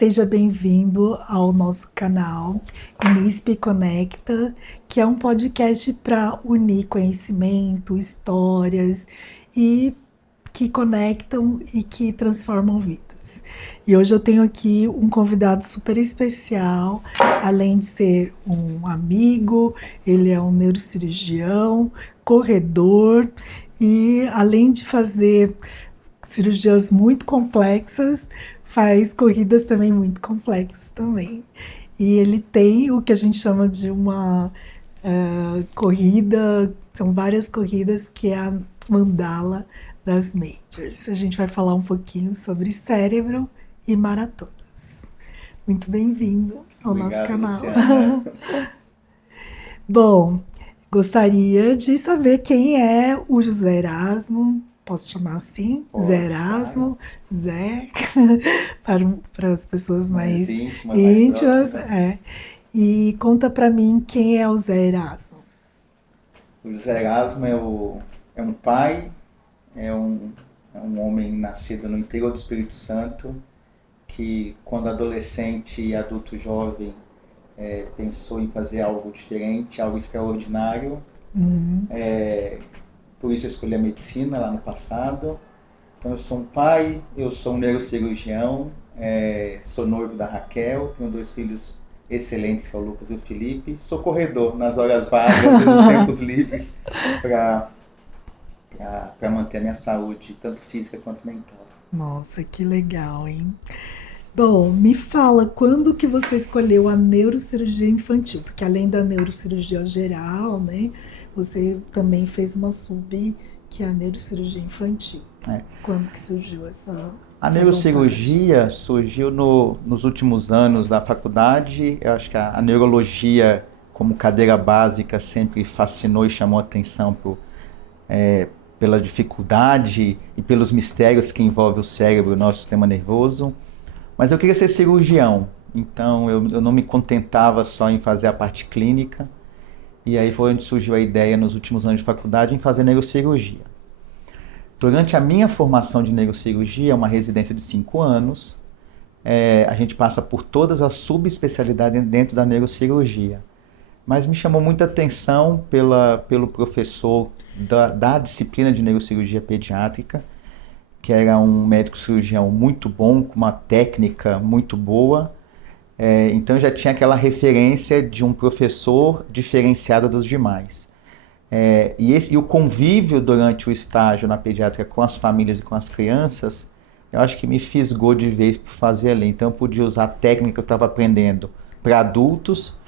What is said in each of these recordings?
seja bem-vindo ao nosso canal Inispe Conecta, que é um podcast para unir conhecimento, histórias e que conectam e que transformam vidas. E hoje eu tenho aqui um convidado super especial, além de ser um amigo, ele é um neurocirurgião, corredor e além de fazer cirurgias muito complexas, faz corridas também muito complexas também. E ele tem o que a gente chama de uma corrida, são várias corridas, que é a mandala das majors. A gente vai falar um pouquinho sobre cérebro e maratonas. Muito bem-vindo ao nosso canal. Luciana. Bom, gostaria de saber quem é o José Erasmo. Posso chamar assim? Pode, Zé Erasmo, claro. Zé, para as pessoas mais íntimas, íntimas. mais próximas. E conta para mim quem é o Zé Erasmo. O José Erasmo é um pai, é um homem nascido no interior do Espírito Santo, que quando adolescente e adulto jovem pensou em fazer algo diferente, algo extraordinário. Por isso eu escolhi a medicina lá no passado. Então eu sou um pai, eu sou um neurocirurgião, sou noivo da Raquel, tenho 2 filhos excelentes, que é o Lucas e o Felipe. Sou corredor nas horas vagas e nos tempos livres para manter a minha saúde, tanto física quanto mental. Nossa, que legal, hein? Bom, me fala, quando que você escolheu a neurocirurgia infantil? Porque além da neurocirurgia geral, né, você também fez uma sub, que é a neurocirurgia infantil. Quando que surgiu essa neurocirurgia surgiu nos últimos anos da faculdade. Eu acho que a neurologia, como cadeira básica, sempre fascinou e chamou a atenção pela dificuldade e pelos mistérios que envolvem o cérebro e o nosso sistema nervoso. Mas eu queria ser cirurgião, então eu não me contentava só em fazer a parte clínica. E aí foi onde surgiu a ideia, nos últimos anos de faculdade, em fazer neurocirurgia. Durante a minha formação de neurocirurgia, uma residência de 5 anos, a gente passa por todas as subespecialidades dentro da neurocirurgia. Mas me chamou muita atenção pelo professor da disciplina de neurocirurgia pediátrica, que era um médico cirurgião muito bom, com uma técnica muito boa. Então já tinha aquela referência de um professor diferenciado dos demais. E o convívio durante o estágio na pediátrica com as famílias e com as crianças, eu acho que me fisgou de vez por fazer ali. Então eu podia usar a técnica que eu estava aprendendo para adultos,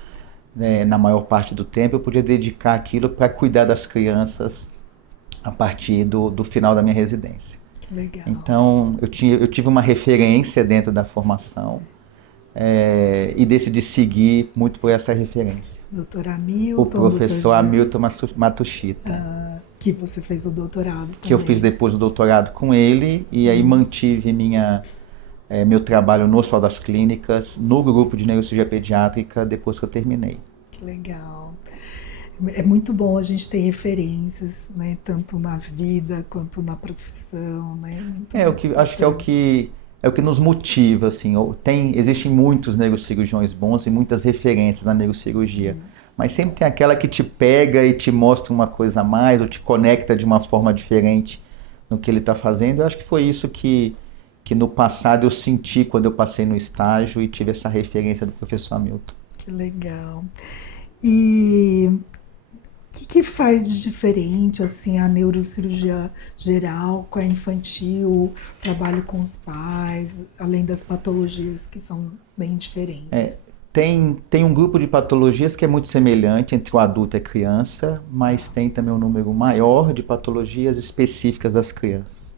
na maior parte do tempo. Eu podia dedicar aquilo para cuidar das crianças a partir do final da minha residência. Que legal. Então eu tive uma referência dentro da formação. E decidi seguir muito por essa referência. Doutor Hamilton. O professor Hamilton Matsushita. Que você fez o doutorado com Que eu fiz depois o doutorado com ele, e aí mantive meu trabalho no Hospital das Clínicas, no grupo de neurocirurgia pediátrica, depois que eu terminei. Que legal. É muito bom a gente ter referências, né, tanto na vida quanto na profissão, né? Acho que é o que nos motiva, assim. Existem muitos neurocirurgiões bons e muitas referências na neurocirurgia, mas sempre tem aquela que te pega e te mostra uma coisa a mais, ou te conecta de uma forma diferente no que ele está fazendo. Eu acho que foi isso que no passado eu senti quando eu passei no estágio e tive essa referência do professor Hamilton. Que legal. E o que faz de diferente, assim, a neurocirurgia geral com a infantil, trabalho com os pais, além das patologias que são bem diferentes? Tem um grupo de patologias que é muito semelhante entre o adulto e a criança, mas tem também um número maior de patologias específicas das crianças.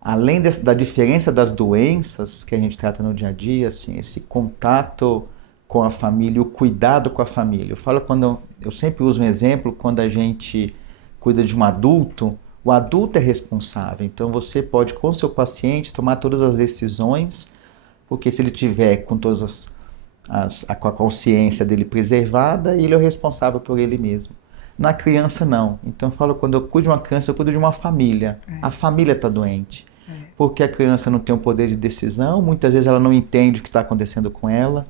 Além da diferença das doenças que a gente trata no dia a dia, assim, esse contato com a família, o cuidado com a família. Eu sempre uso um exemplo, quando a gente cuida de um adulto, o adulto é responsável. Então você pode, com o seu paciente, tomar todas as decisões, porque se ele tiver com todas com a consciência dele preservada, ele é o responsável por ele mesmo. Na criança, não. Então quando eu cuido de uma criança, eu cuido de uma família. A família está doente. porque a criança não tem o poder de decisão, muitas vezes ela não entende o que está acontecendo com ela,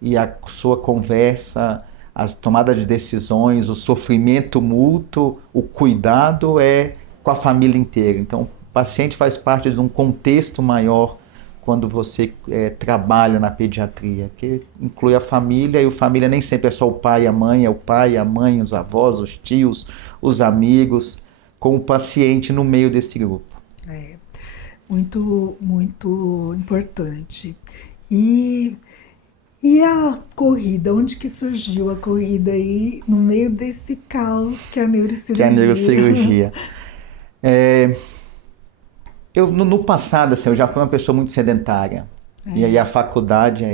e a sua conversa, as tomadas de decisões, o sofrimento mútuo, o cuidado é com a família inteira. Então, o paciente faz parte de um contexto maior quando você trabalha na pediatria, que inclui a família, e a família nem sempre é só o pai e a mãe, é o pai, a mãe, os avós, os tios, os amigos, com o paciente no meio desse grupo. É, muito, muito importante. E, e a corrida? Onde que surgiu a corrida aí, no meio desse caos que é a neurocirurgia? Que é a neurocirurgia. No passado, assim, eu já fui uma pessoa muito sedentária. E aí a faculdade,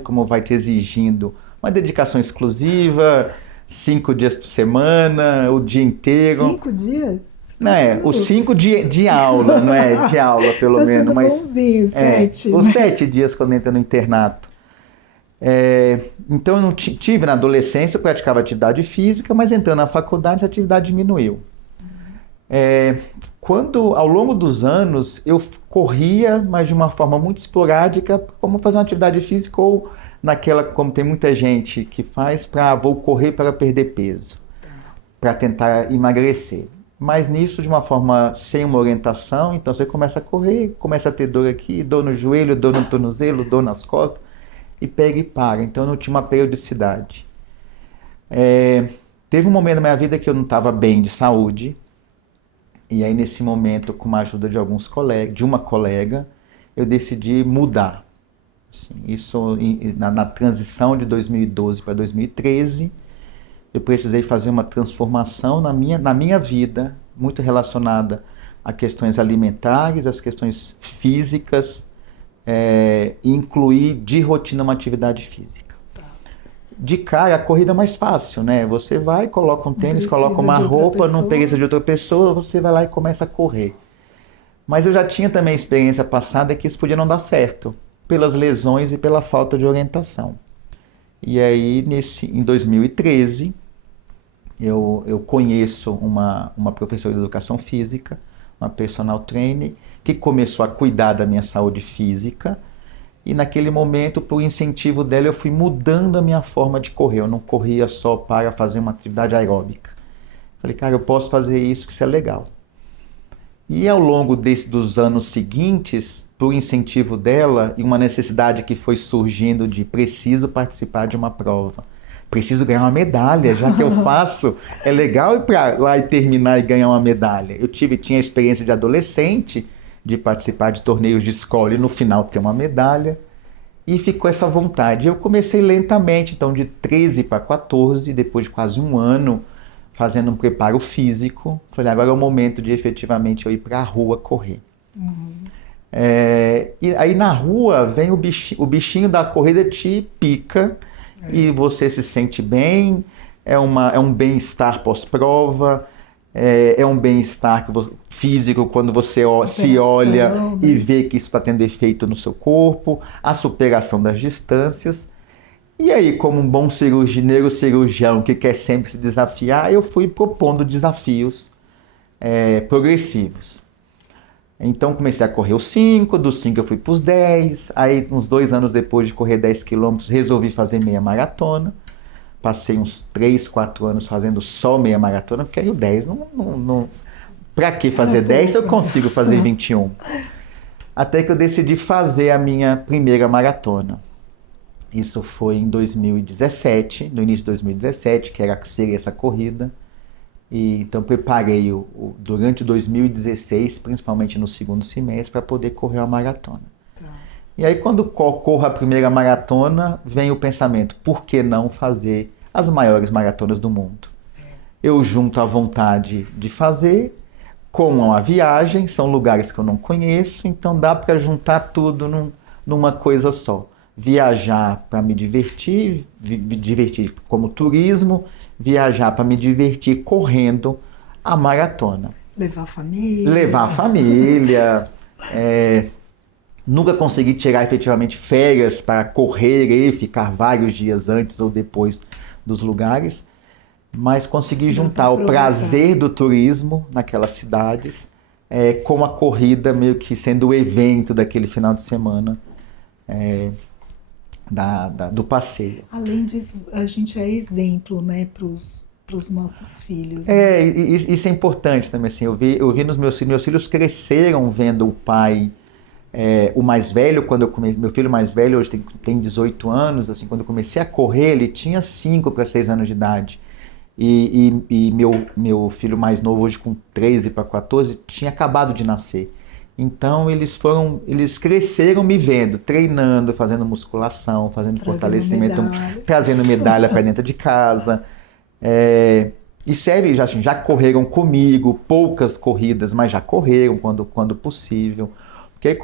como vai te exigindo uma dedicação exclusiva, 5 dias por semana, o dia inteiro. 5 dias? Não os 5 de aula, não é? De aula, pelo menos. Mas bonzinho, 7. Os 7 dias quando entra no internato. Então eu não tive na adolescência, eu praticava atividade física, mas entrando na faculdade a atividade diminuiu. Quando, ao longo dos anos, eu corria, mas de uma forma muito esporádica, como fazer uma atividade física ou naquela, como tem muita gente que faz, vou correr para perder peso, para tentar emagrecer. Mas nisso, de uma forma sem uma orientação, então você começa a correr, começa a ter dor aqui, dor no joelho, dor no tornozelo, dor nas costas, e pega e para. Então eu não tinha uma periodicidade. Teve um momento na minha vida que eu não estava bem de saúde, e aí nesse momento, com a ajuda de uma colega, eu decidi mudar. Assim, isso na transição de 2012 para 2013, eu precisei fazer uma transformação na minha vida, muito relacionada a questões alimentares, as questões físicas, e incluir de rotina uma atividade física. De cara, a corrida é mais fácil, né? Você vai, coloca um tênis, coloca uma roupa, não precisa de outra pessoa, você vai lá e começa a correr. Mas eu já tinha também a experiência passada que isso podia não dar certo, pelas lesões e pela falta de orientação. E aí, em 2013, eu conheço uma professora de educação física, uma personal trainer, que começou a cuidar da minha saúde física. E naquele momento, por incentivo dela, eu fui mudando a minha forma de correr. Eu não corria só para fazer uma atividade aeróbica. Falei, cara, eu posso fazer isso, que isso é legal. E ao longo dos anos seguintes, por incentivo dela e uma necessidade que foi surgindo de preciso participar de uma prova, preciso ganhar uma medalha, já que eu faço, é legal ir para lá e terminar e ganhar uma medalha. Eu tinha a experiência de adolescente, de participar de torneios de escola e no final ter uma medalha, e ficou essa vontade. Eu comecei lentamente, então de 13 para 14, depois de quase um ano, fazendo um preparo físico, falei, agora é o momento de efetivamente eu ir para a rua correr. E aí na rua vem o bichinho da corrida te pica, e você se sente bem, é um bem-estar pós-prova, é um bem-estar físico quando você se olha e vê que isso está tendo efeito no seu corpo, a superação das distâncias. E aí, como um bom neurocirurgião que quer sempre se desafiar, eu fui propondo desafios progressivos. Então comecei a correr os 5, dos 5 eu fui para os 10, aí uns 2 anos depois de correr 10 quilômetros resolvi fazer meia maratona. Passei uns 3, 4 anos fazendo só meia maratona, porque aí o 10 não... Pra que fazer 10 se eu consigo fazer 21? Até que eu decidi fazer a minha primeira maratona. Isso foi em 2017, no início de 2017, que seria essa corrida. E então preparei durante 2016, principalmente no segundo semestre, para poder correr a maratona. E aí quando corro a primeira maratona, vem o pensamento, por que não fazer as maiores maratonas do mundo? Eu junto a vontade de fazer com a viagem, são lugares que eu não conheço, então dá para juntar tudo numa coisa só. Viajar para me divertir como turismo, viajar para me divertir correndo a maratona. Levar a família. Levar a família. Nunca consegui tirar efetivamente férias para correr e ficar vários dias antes ou depois dos lugares, mas consegui juntar o prazer do turismo naquelas cidades com a corrida meio que sendo o evento daquele final de semana do passeio. Além disso, a gente é exemplo, né, para os nossos filhos. Né? Isso é importante também, assim, eu vi nos meus filhos cresceram vendo o pai, o mais velho, quando eu comecei, meu filho mais velho hoje tem 18 anos, assim, quando eu comecei a correr, ele tinha 5 para 6 anos de idade. E meu filho mais novo, hoje com 13 para 14, tinha acabado de nascer. Então eles cresceram me vendo, treinando, fazendo musculação, fazendo fortalecimento, trazendo medalha para dentro de casa. E serve, já correram comigo, poucas corridas, mas já correram quando possível. Porque aí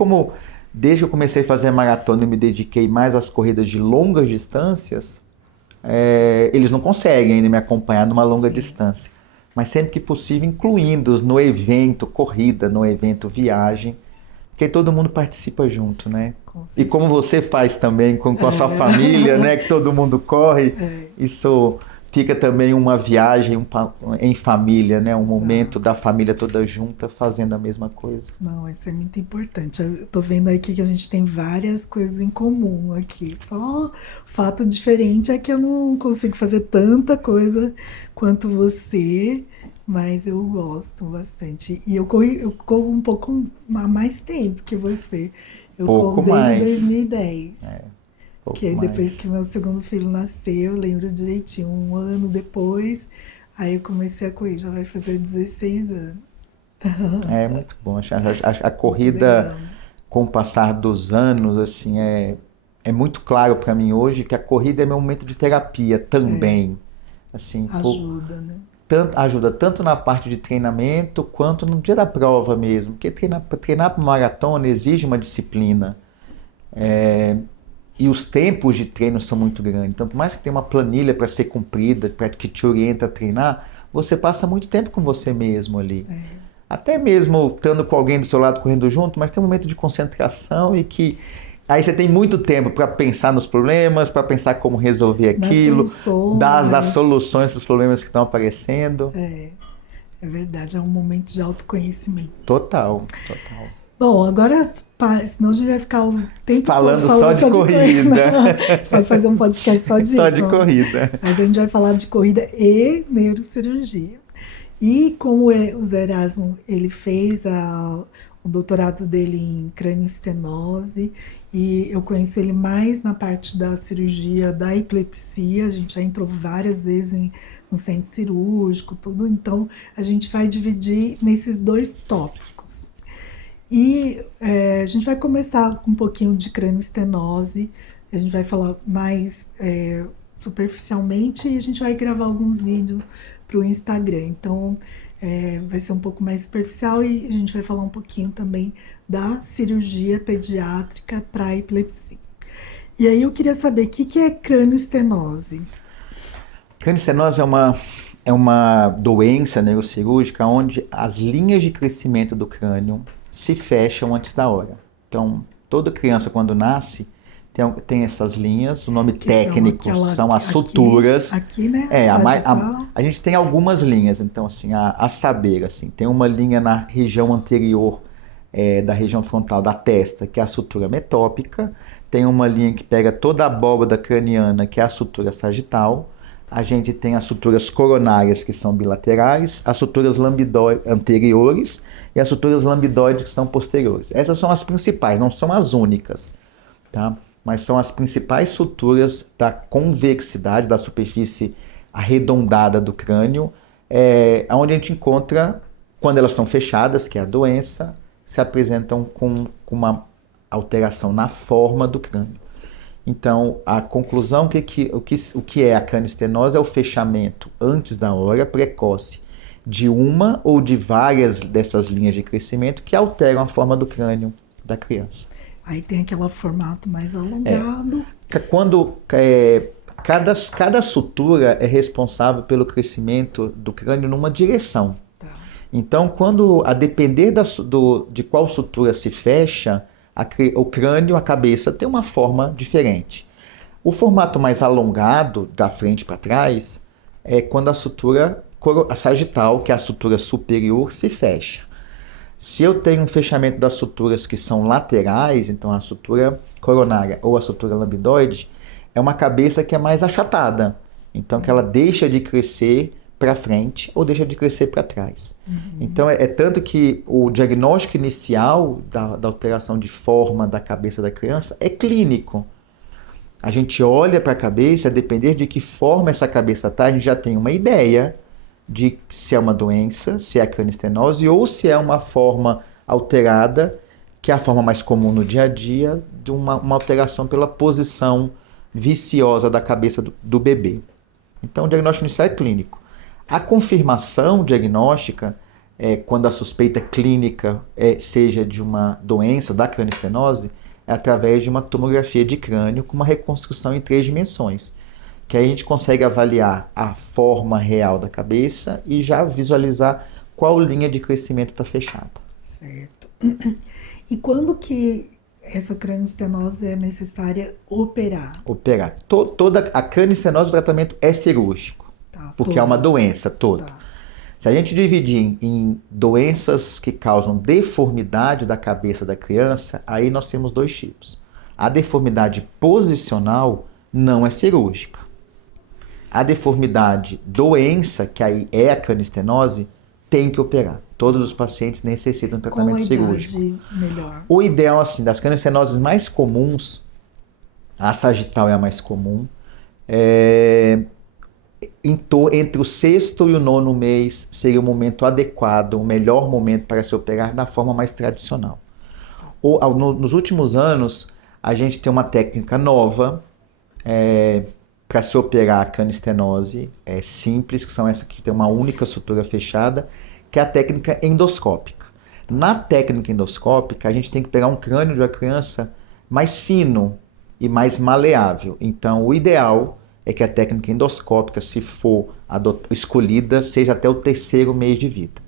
desde que eu comecei a fazer maratona, eu me dediquei mais às corridas de longas distâncias, eles não conseguem ainda me acompanhar numa longa distância. Mas sempre que possível, incluindo-os no evento corrida, no evento viagem, porque todo mundo participa junto, né? E como você faz também com a sua família, né? Que todo mundo corre, isso fica também uma viagem em família, né? Um momento da família toda junta fazendo a mesma coisa. Não, isso é muito importante. Eu tô vendo aqui que a gente tem várias coisas em comum aqui. Só o fato diferente é que eu não consigo fazer tanta coisa quanto você, mas eu gosto bastante. E eu corro um pouco há mais tempo que você. Eu corro desde 2010. Que depois que meu segundo filho nasceu, eu lembro direitinho, um ano depois, aí eu comecei a correr, já vai fazer 16 anos. É muito bom. A corrida, com o passar dos anos, assim, é muito claro para mim hoje que a corrida é meu momento de terapia também. Assim, ajuda, né? Ajuda tanto na parte de treinamento quanto no dia da prova mesmo. Porque treinar para maratona exige uma disciplina. E os tempos de treino são muito grandes. Então, por mais que tenha uma planilha para ser cumprida, que te orienta a treinar, você passa muito tempo com você mesmo ali. Até mesmo estando com alguém do seu lado correndo junto, mas tem um momento de concentração e que aí você tem muito tempo para pensar nos problemas, para pensar como resolver aquilo, dar as soluções para os problemas que estão aparecendo. É verdade, é um momento de autoconhecimento. Total. Bom, agora, senão a gente vai ficar o tempo falando todo só de corrida. Vai fazer um podcast só disso. Só de corrida. Mas a gente vai falar de corrida e neurocirurgia. E como o Zé Erasmo, ele fez o doutorado dele em cranioestenose, e eu conheço ele mais na parte da cirurgia da epilepsia, a gente já entrou várias vezes no centro cirúrgico, tudo, então a gente vai dividir nesses 2 tópicos. E a gente vai começar com um pouquinho de cranioestenose, a gente vai falar mais superficialmente e a gente vai gravar alguns vídeos para o Instagram. Então, vai ser um pouco mais superficial e a gente vai falar um pouquinho também da cirurgia pediátrica para epilepsia. E aí eu queria saber o que é cranioestenose? Cranioestenose é uma doença neurocirúrgica onde as linhas de crescimento do crânio se fecham antes da hora. Então, toda criança quando nasce tem essas linhas, o nome técnico são as suturas. Aqui, né? A gente tem algumas linhas, então assim, a saber, assim, tem uma linha na região anterior da região frontal da testa, que é a sutura metópica, tem uma linha que pega toda a abóbada craniana, que é a sutura sagital, a gente tem as suturas coronárias, que são bilaterais, as suturas anteriores e as suturas lambdoides, que são posteriores. Essas são as principais, não são as únicas, tá? Mas são as principais suturas da convexidade, da superfície arredondada do crânio, onde a gente encontra, quando elas estão fechadas, que é a doença, se apresentam com uma alteração na forma do crânio. Então, a conclusão, o que é a cranioestenose é o fechamento antes da hora, precoce, de uma ou de várias dessas linhas de crescimento que alteram a forma do crânio da criança. Aí tem aquele formato mais alongado. Cada sutura é responsável pelo crescimento do crânio numa direção. Tá. Então, a depender de qual sutura se fecha, o crânio, a cabeça, tem uma forma diferente. O formato mais alongado, da frente para trás, é quando a sutura sagital, que é a sutura superior, se fecha. Se eu tenho um fechamento das suturas que são laterais, então a sutura coronária ou a sutura lambidoide, é uma cabeça que é mais achatada. Então que ela deixa de crescer para frente ou deixa de crescer para trás. Então é tanto que o diagnóstico inicial da alteração de forma da cabeça da criança é clínico. A gente olha para a cabeça, a depender de que forma essa cabeça está, a gente já tem uma ideia de se é uma doença, se é a cranistenose ou se é uma forma alterada, que é a forma mais comum no dia a dia, de uma alteração pela posição viciosa da cabeça do bebê. Então o diagnóstico inicial é clínico. A confirmação diagnóstica, quando a suspeita clínica seja de uma doença da cranistenose, é através de uma tomografia de crânio com uma reconstrução em 3 dimensões, que aí a gente consegue avaliar a forma real da cabeça e já visualizar qual linha de crescimento está fechada. Certo. E quando que essa cranistenose é necessária operar? Operar. Toda a cranistenose, o tratamento é cirúrgico, porque é uma doença toda. Tá. Se a gente dividir em doenças que causam deformidade da cabeça da criança, aí nós temos 2 tipos. A deformidade posicional não é cirúrgica. A deformidade doença, que aí é a cranistenose, tem que operar. Todos os pacientes necessitam de tratamento cirúrgico. Melhor? O ideal, assim, das cranistenoses mais comuns, a sagital é a mais comum, entre o 6º e o 9º mês seria o momento adequado, o melhor momento para se operar da forma mais tradicional. Nos últimos anos, a gente tem uma técnica nova para se operar a cranistenose, simples, que são essas que tem uma única sutura fechada, que é a técnica endoscópica. Na técnica endoscópica, a gente tem que pegar um crânio de uma criança mais fino e mais maleável. Então, o ideal é que a técnica endoscópica, se for escolhida, seja até o 3º mês de vida.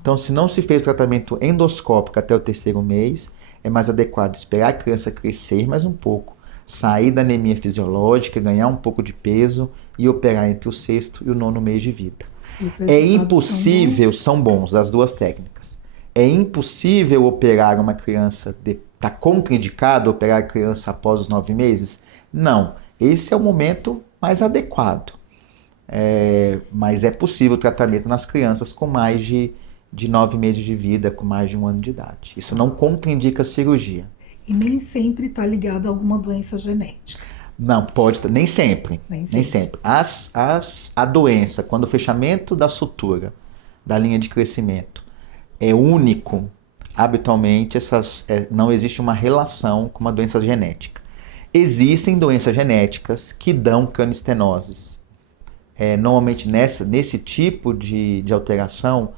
Então, se não se fez o tratamento endoscópico até o 3º mês, é mais adequado esperar a criança crescer mais um pouco, sair da anemia fisiológica, ganhar um pouco de peso e operar entre o 6º e o 9º mês de vida. É impossível, são bons as 2 técnicas. É impossível operar uma criança, está contraindicado operar a criança após os 9 meses? Não. Esse é o momento mais adequado. Mas é possível o tratamento nas crianças com mais de 9 meses de vida, com mais de 1 ano de idade. Isso não contraindica a cirurgia. E nem sempre está ligado a alguma doença genética. Não, pode, nem sempre. Nem sempre. A doença, quando o fechamento da sutura, da linha de crescimento, é único, habitualmente não existe uma relação com uma doença genética. Existem doenças genéticas que dão cranistenoses. Normalmente nesse tipo de alteração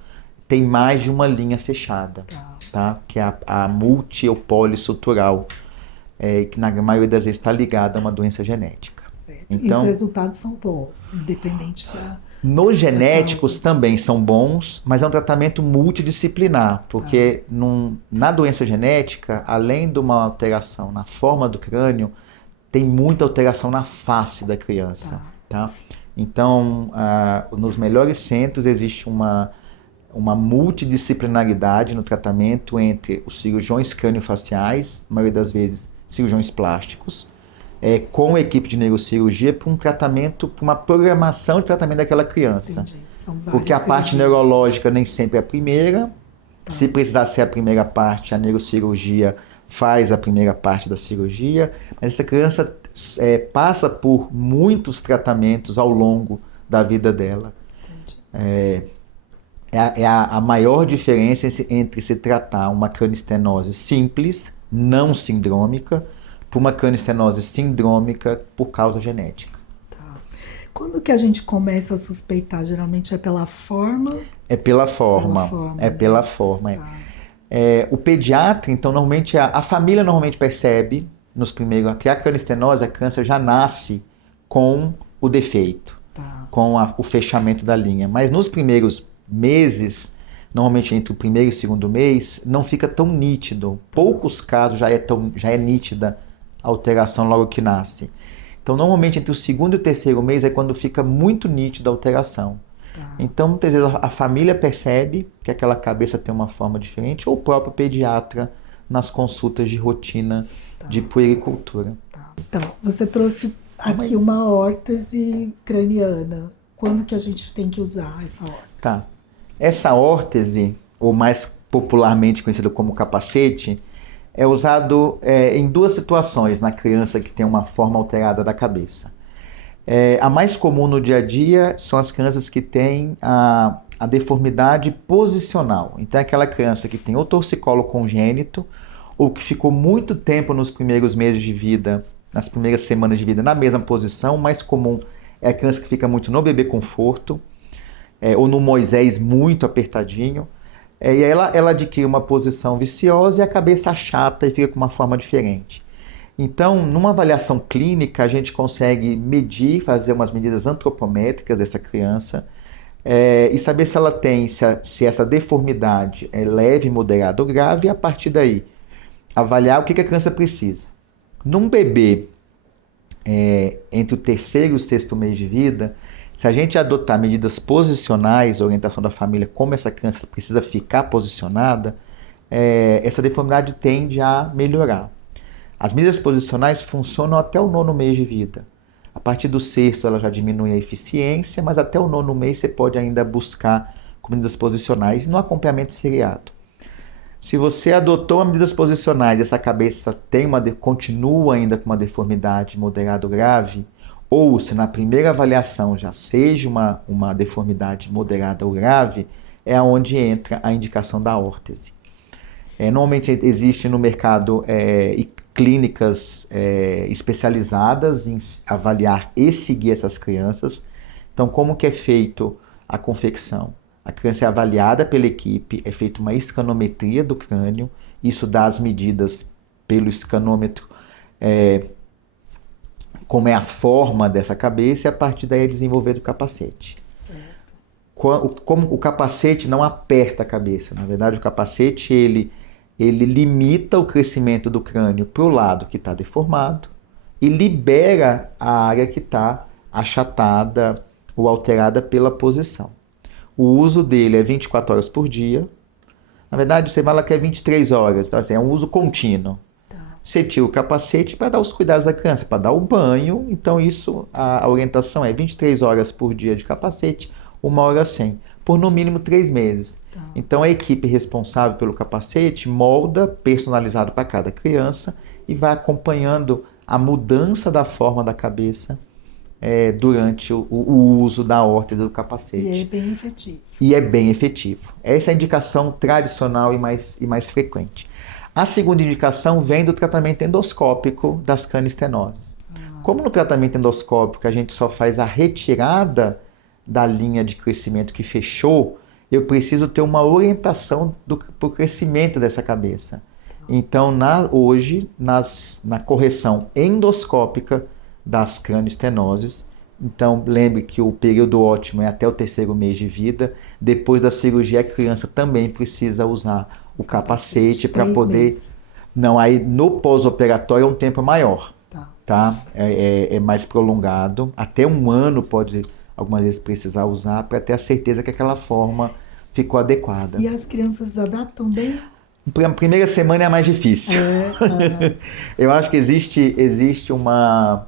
tem mais de uma linha fechada, tá? Que é a multi ou polissutural, que na maioria das vezes está ligada a uma doença genética. Certo. Então, e os resultados são bons, independente da... Nos genéticos também são bons, mas é um tratamento multidisciplinar, porque na doença genética, além de uma alteração na forma do crânio, tem muita alteração na face da criança. Tá? Então, nos melhores centros existe uma multidisciplinaridade no tratamento entre os cirurgiões crâniofaciais, na maioria das vezes cirurgiões plásticos, com a equipe de neurocirurgia para um tratamento, para uma programação de tratamento daquela criança. Porque a parte neurológica nem sempre é a primeira. Se precisar ser a primeira parte, a neurocirurgia faz a primeira parte da cirurgia, mas essa criança passa por muitos tratamentos ao longo da vida dela. A maior diferença entre se tratar uma cranistenose simples, não sindrômica, por uma cranistenose sindrômica por causa genética. Quando que a gente começa a suspeitar? Geralmente é pela forma? É pela forma. Pela forma. O pediatra, então, normalmente, a família normalmente percebe nos primeiros que a cranistenose, a criança já nasce com o defeito, com o fechamento da linha. Mas nos primeiros meses, normalmente entre o 1º e o 2º mês, não fica tão nítido. Poucos casos já é nítida a alteração logo que nasce. Então, normalmente entre o 2º e o 3º mês é quando fica muito nítida a alteração. Então, muitas vezes a família percebe que aquela cabeça tem uma forma diferente, ou o próprio pediatra nas consultas de rotina de puericultura. Então, você trouxe aqui uma órtese craniana. Quando que a gente tem que usar essa órtese? Tá. Essa órtese, ou mais popularmente conhecida como capacete, é usado em duas situações na criança que tem uma forma alterada da cabeça. A mais comum no dia a dia são as crianças que têm a deformidade posicional. Então é aquela criança que tem ou torcicolo congênito, ou que ficou muito tempo nos primeiros meses de vida, nas primeiras semanas de vida, na mesma posição. O mais comum é a criança que fica muito no bebê conforto, ou no Moisés muito apertadinho. E aí ela adquire uma posição viciosa e a cabeça achata e fica com uma forma diferente. Então, numa avaliação clínica, a gente consegue medir, fazer umas medidas antropométricas dessa criança e saber se ela tem, se essa deformidade é leve, moderada ou grave, e a partir daí avaliar o que a criança precisa. Num bebê, entre o terceiro e o sexto mês de vida, se a gente adotar medidas posicionais, orientação da família, como essa criança precisa ficar posicionada, essa deformidade tende a melhorar. As medidas posicionais funcionam até o 9º mês de vida. A partir do sexto ela já diminui a eficiência, mas até o 9º mês você pode ainda buscar com medidas posicionais no acompanhamento seriado. Se você adotou medidas posicionais e essa cabeça continua ainda com uma deformidade moderada ou grave, ou se na primeira avaliação já seja uma deformidade moderada ou grave, é onde entra a indicação da órtese. Normalmente existe no mercado clínicas especializadas em avaliar e seguir essas crianças. Então, como que é feito a confecção? A criança é avaliada pela equipe, é feita uma escanometria do crânio, isso dá as medidas pelo escanômetro, como é a forma dessa cabeça, e a partir daí é desenvolvido o capacete. Certo. Como o capacete não aperta a cabeça, na verdade o capacete ele limita o crescimento do crânio para o lado que está deformado e libera a área que está achatada ou alterada pela posição. O uso dele é 24 horas por dia. Na verdade, você fala que é 23 horas, então, assim, é um uso contínuo. Você tira o capacete para dar os cuidados à criança, para dar o banho. Então, a orientação é 23 horas por dia de capacete, 1 hora sem, por no mínimo 3 meses. Então, a equipe responsável pelo capacete molda, personalizado para cada criança, e vai acompanhando a mudança da forma da cabeça durante o uso da órtese do capacete. E é bem efetivo. E é bem efetivo. Essa é a indicação tradicional e mais frequente. A segunda indicação vem do tratamento endoscópico das cranioestenoses. Como no tratamento endoscópico a gente só faz a retirada da linha de crescimento que fechou, eu preciso ter uma orientação para o crescimento dessa cabeça. Então, hoje, na correção endoscópica das cranioestenoses, então lembre que o período ótimo é até o 3º mês de vida. Depois da cirurgia, a criança também precisa usar o capacete para poder... meses. Não, aí no pós-operatório é um tempo maior, tá? É mais prolongado. Até 1 ano pode, algumas vezes, precisar usar para ter a certeza que aquela forma ficou adequada. E as crianças adaptam bem? A primeira semana é a mais difícil. Eu acho que existe uma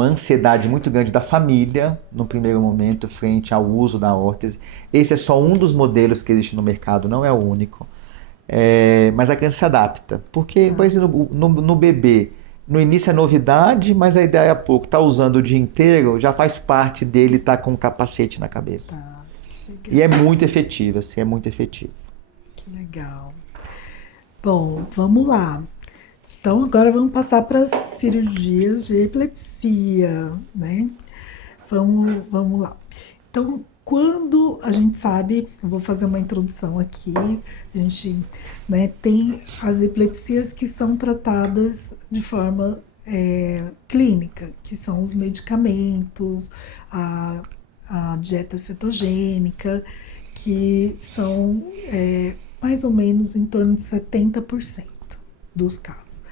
ansiedade muito grande da família, no primeiro momento, frente ao uso da órtese. Esse é só um dos modelos que existe no mercado, não é o único. Mas a criança se adapta. Porque, por exemplo, no bebê, no início é novidade, mas a ideia é pouco. Está usando o dia inteiro, já faz parte dele estar com um capacete na cabeça. E é muito efetivo, assim, é muito efetivo. Que legal. Bom, vamos lá. Então, agora vamos passar para as cirurgias de epilepsia, né? Vamos lá. Então, quando a gente sabe, eu vou fazer uma introdução aqui, a gente, né, tem as epilepsias que são tratadas de forma clínica, que são os medicamentos, a dieta cetogênica, que são mais ou menos em torno de 70% dos casos.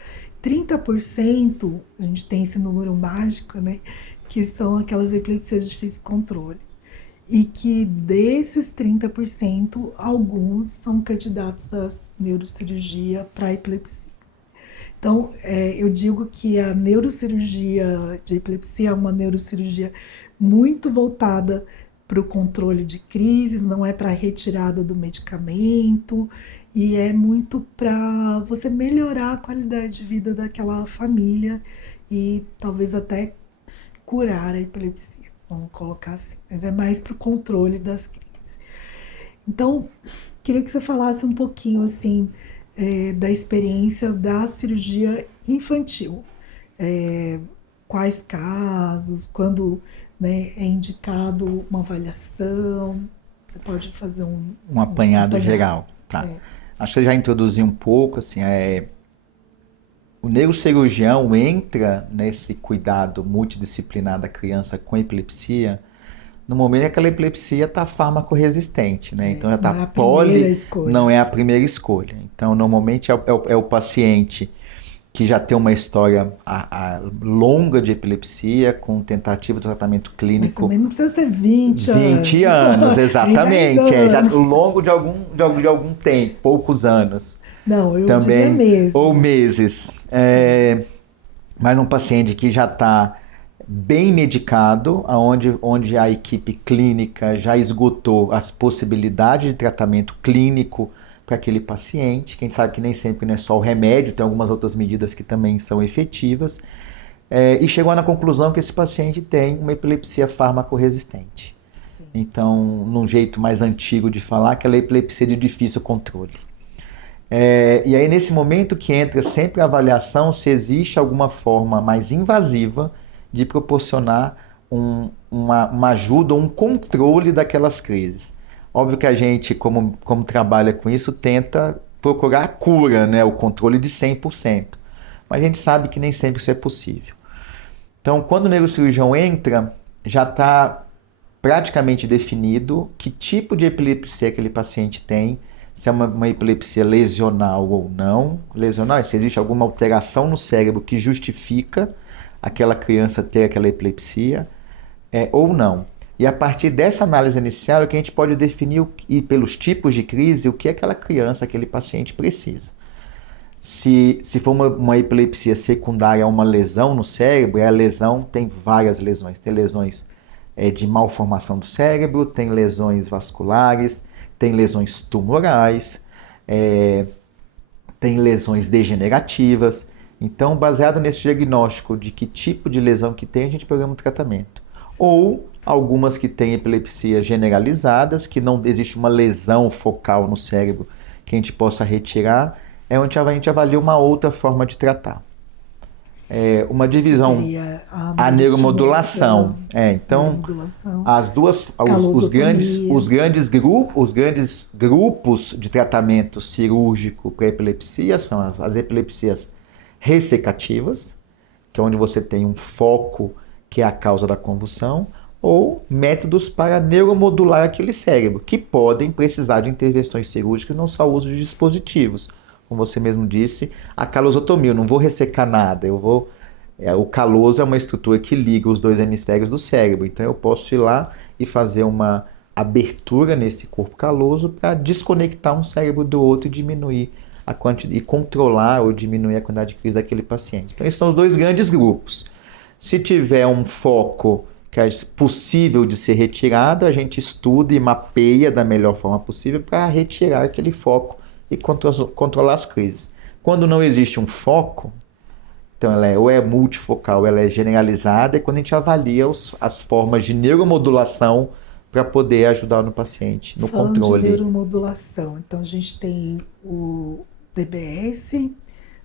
30%, a gente tem esse número mágico, né, que são aquelas epilepsias de difícil controle. e que desses 30%, alguns são candidatos à neurocirurgia para epilepsia. Então, eu digo que a neurocirurgia de epilepsia é uma neurocirurgia muito voltada para o controle de crises, não é para a retirada do medicamento, e é muito para você melhorar a qualidade de vida daquela família e talvez até curar a epilepsia, vamos colocar assim. Mas é mais para o controle das crises. Então, queria que você falasse um pouquinho assim da experiência da cirurgia infantil. Quais casos, quando, né, é indicado uma avaliação, você pode fazer um apanhado geral. Tá. Acho que eu já introduzi um pouco, assim, o neurocirurgião entra nesse cuidado multidisciplinar da criança com epilepsia no momento em que aquela epilepsia está farmacorresistente, né? Então já está não é a primeira escolha. Então, normalmente é o paciente que já tem uma história longa de epilepsia, com tentativa de tratamento clínico. Mas também não precisa ser 20 anos. 20 anos, exatamente. Já ao longo de algum tempo, poucos anos. Não, eu também, diria meses. Ou meses. Mas um paciente que já está bem medicado, onde a equipe clínica já esgotou as possibilidades de tratamento clínico para aquele paciente, que a gente sabe que nem sempre não é só o remédio, tem algumas outras medidas que também são efetivas, e chegou na conclusão que esse paciente tem uma epilepsia farmacorresistente. Sim. Então, num jeito mais antigo de falar, aquela epilepsia de difícil controle. E aí, nesse momento que entra sempre a avaliação se existe alguma forma mais invasiva de proporcionar uma ajuda, um controle daquelas crises. Óbvio que a gente, como trabalha com isso, tenta procurar a cura, né? O controle de 100%. Mas a gente sabe que nem sempre isso é possível. Então, quando o neurocirurgião entra, já está praticamente definido que tipo de epilepsia aquele paciente tem, se é uma epilepsia lesional ou não. Lesional, se existe alguma alteração no cérebro que justifica aquela criança ter aquela epilepsia, ou não. E a partir dessa análise inicial é que a gente pode definir, e pelos tipos de crise, o que aquela criança, aquele paciente precisa. Se for uma epilepsia secundária a uma lesão no cérebro, a lesão tem várias lesões. Tem lesões de malformação do cérebro, tem lesões vasculares, tem lesões tumorais, tem lesões degenerativas. Então, baseado nesse diagnóstico de que tipo de lesão que tem, a gente programa o tratamento. Ou algumas que têm epilepsia generalizadas, que não existe uma lesão focal no cérebro que a gente possa retirar, onde a gente avalia uma outra forma de tratar. Uma divisão, a neuromodulação. Então, as duas, os grandes grupos de tratamento cirúrgico para epilepsia são as epilepsias ressecativas, que é onde você tem um foco que é a causa da convulsão, ou métodos para neuromodular aquele cérebro, que podem precisar de intervenções cirúrgicas, não só o uso de dispositivos. Como você mesmo disse, a calosotomia, eu não vou ressecar nada, o caloso é uma estrutura que liga os dois hemisférios do cérebro, então eu posso ir lá e fazer uma abertura nesse corpo caloso para desconectar um cérebro do outro e diminuir a quantidade, e controlar ou diminuir a quantidade de crise daquele paciente. Então esses são os dois grandes grupos. Se tiver um foco que é possível de ser retirado, a gente estuda e mapeia da melhor forma possível para retirar aquele foco e controlar as crises. Quando não existe um foco, então ela ou é multifocal, ela é generalizada, e quando a gente avalia as formas de neuromodulação para poder ajudar no paciente, no controle. Falando de neuromodulação, então a gente tem o DBS,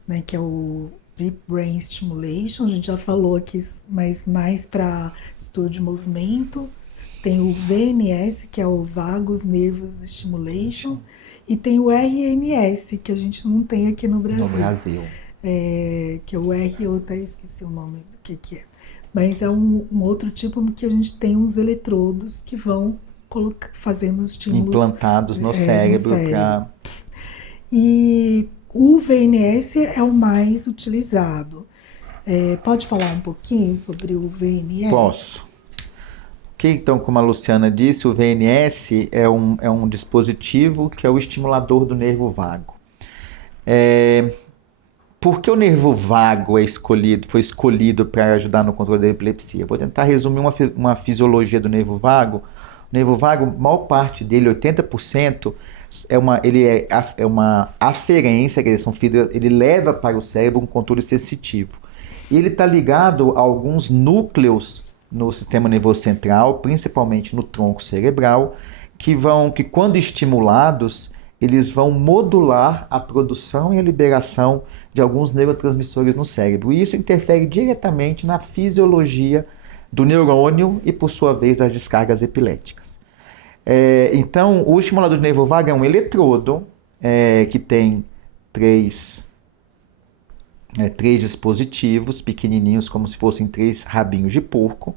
né, que é o Deep Brain Stimulation, a gente já falou aqui, mas mais para estudo de movimento. Tem o VNS, que é o Vagus Nervous Stimulation, e tem o RNS, que a gente não tem aqui no Brasil. Que é o R, eu até esqueci o nome do que é. Mas é um outro tipo que a gente tem uns eletrodos que vão fazendo os estímulos implantados no cérebro. E o VNS é o mais utilizado. Pode falar um pouquinho sobre o VNS? Posso. Que, então, como a Luciana disse, o VNS é um dispositivo que é o estimulador do nervo vago. Por que o nervo vago foi escolhido para ajudar no controle da epilepsia? Vou tentar resumir uma fisiologia do nervo vago. O nervo vago, maior parte dele, 80%, é uma aferência, quer dizer, ele leva para o cérebro um controle sensitivo. E ele está ligado a alguns núcleos no sistema nervoso central, principalmente no tronco cerebral, que quando estimulados, eles vão modular a produção e a liberação de alguns neurotransmissores no cérebro. E isso interfere diretamente na fisiologia do neurônio e, por sua vez, das descargas epiléticas. Então, o estimulador de nervo vago é um eletrodo que tem três dispositivos pequenininhos, como se fossem 3 rabinhos de porco,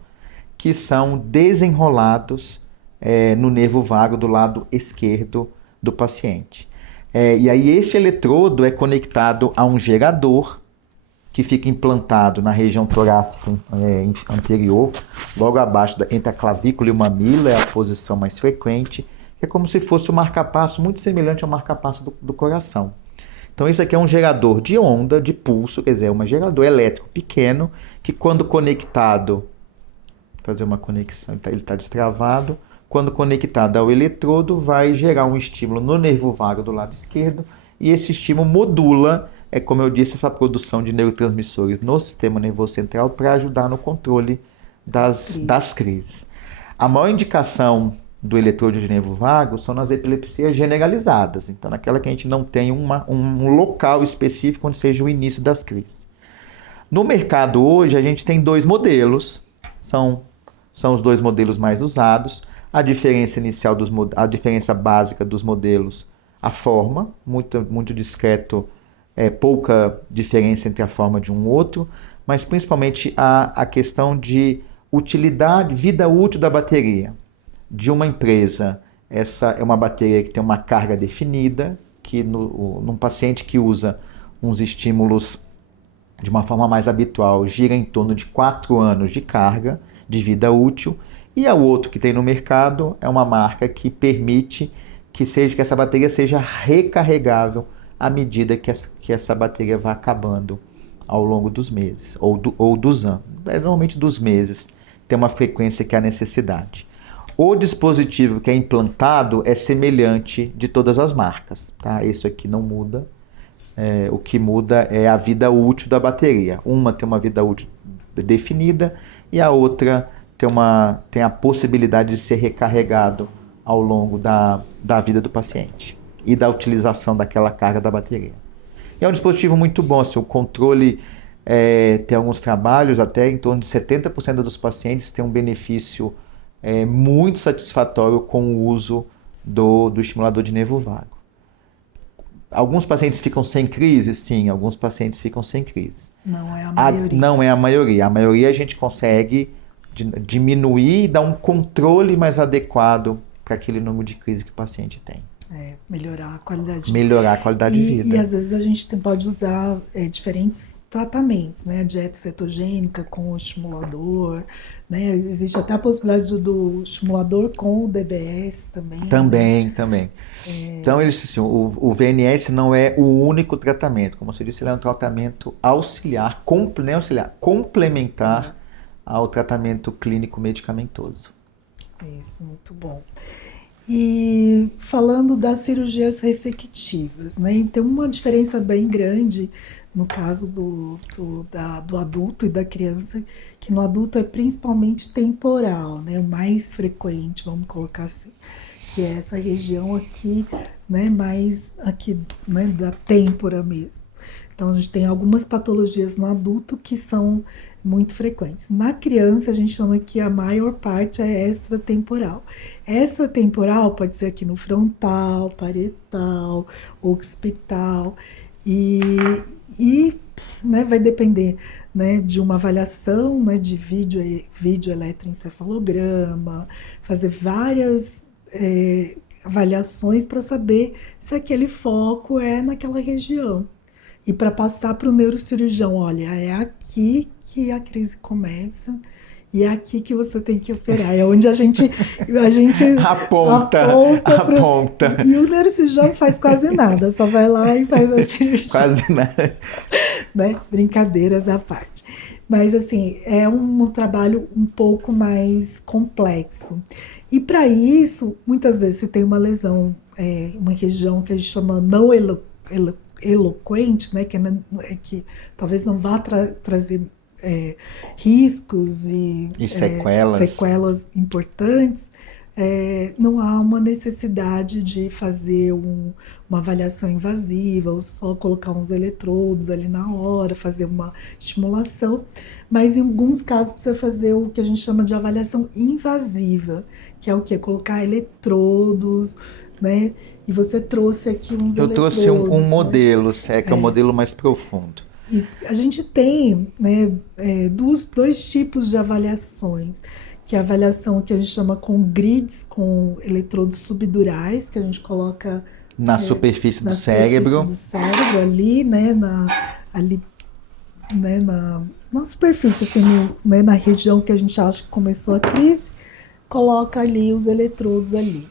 que são desenrolados no nervo vago do lado esquerdo do paciente. E aí este eletrodo é conectado a um gerador que fica implantado na região torácica anterior, logo abaixo, entre a clavícula e o mamilo, é a posição mais frequente, que é como se fosse um marca-passo muito semelhante ao marca-passo do coração. Então isso aqui é um gerador de onda, de pulso, quer dizer, é um gerador elétrico pequeno, que quando conectado, fazer uma conexão, ele está destravado, quando conectado ao eletrodo, vai gerar um estímulo no nervo vago do lado esquerdo, e esse estímulo modula, como eu disse, essa produção de neurotransmissores no sistema nervoso central para ajudar no controle das crises. A maior indicação do eletrodo de nervo vago são nas epilepsias generalizadas, então naquela que a gente não tem um local específico onde seja o início das crises. No mercado hoje a gente tem 2 modelos, são os 2 modelos mais usados. A diferença a diferença básica dos modelos, a forma, muito discreto, pouca diferença entre a forma de um outro, mas principalmente a questão de utilidade, vida útil da bateria. De uma empresa, essa é uma bateria que tem uma carga definida, que num paciente que usa uns estímulos de uma forma mais habitual, gira em torno de 4 anos de carga, de vida útil, e a outro que tem no mercado é uma marca que permite que essa bateria seja recarregável à medida que essa bateria vai acabando ao longo dos meses, ou dos anos, normalmente dos meses, tem uma frequência que é a necessidade. O dispositivo que é implantado é semelhante de todas as marcas, tá? Isso aqui não muda. O que muda é a vida útil da bateria. Uma tem uma vida útil definida e a outra tem a possibilidade de ser recarregado ao longo da vida do paciente e da utilização daquela carga da bateria. E é um dispositivo muito bom, assim, o controle tem alguns trabalhos, até em torno de 70% dos pacientes têm um benefício muito satisfatório com o uso do estimulador de nervo vago. Alguns pacientes ficam sem crise? Sim, alguns pacientes ficam sem crise. Não é a maioria. Não é a maioria. A maioria a gente consegue diminuir e dar um controle mais adequado para aquele número de crise que o paciente tem. Melhorar a qualidade de vida. Melhorar a qualidade de vida. E às vezes a gente pode usar diferentes tratamentos, né? A dieta cetogênica com o estimulador, né? Existe até a possibilidade do estimulador com o DBS também. Também. Então, assim, o VNS não é o único tratamento. Como você disse, ele é um tratamento auxiliar, complementar ao tratamento clínico medicamentoso. Isso, muito bom. E falando das cirurgias ressectivas, né? Tem uma diferença bem grande no caso do adulto e da criança, que no adulto é principalmente temporal, né? O mais frequente, vamos colocar assim, que é essa região aqui, né? Mais aqui, né? Da têmpora mesmo. Então a gente tem algumas patologias no adulto que são muito frequentes. Na criança, a gente chama que a maior parte é extratemporal. Extratemporal pode ser aqui no frontal, parietal, occipital, e né, vai depender, né, de uma avaliação, né, de vídeo eletroencefalograma, fazer várias avaliações para saber se aquele foco é naquela região. E para passar para o neurocirurgião, olha, é aqui que a crise começa e é aqui que você tem que operar. É onde a gente Aponta. E o neurocirurgião não faz quase nada, só vai lá e faz a cirurgia. Quase nada. Né? Brincadeiras à parte. Mas, assim, é um trabalho um pouco mais complexo. E para isso, muitas vezes você tem uma lesão, uma região que a gente chama não eloquente, né? Que talvez não vá trazer riscos e sequelas importantes. Não há uma necessidade de fazer uma avaliação invasiva ou só colocar uns eletrodos ali na hora, fazer uma estimulação, mas em alguns casos precisa fazer o que a gente chama de avaliação invasiva, que é o quê? Colocar eletrodos, né? E você trouxe aqui uns eletrodos. Eu trouxe um modelo, né? Que é um modelo mais profundo. Isso. A gente tem, né, dois tipos de avaliações, que é a avaliação que a gente chama com grids, com eletrodos subdurais, que a gente coloca na superfície do cérebro. Ali, né, na superfície, assim, né, na região que a gente acha que começou a crise, coloca ali os eletrodos ali.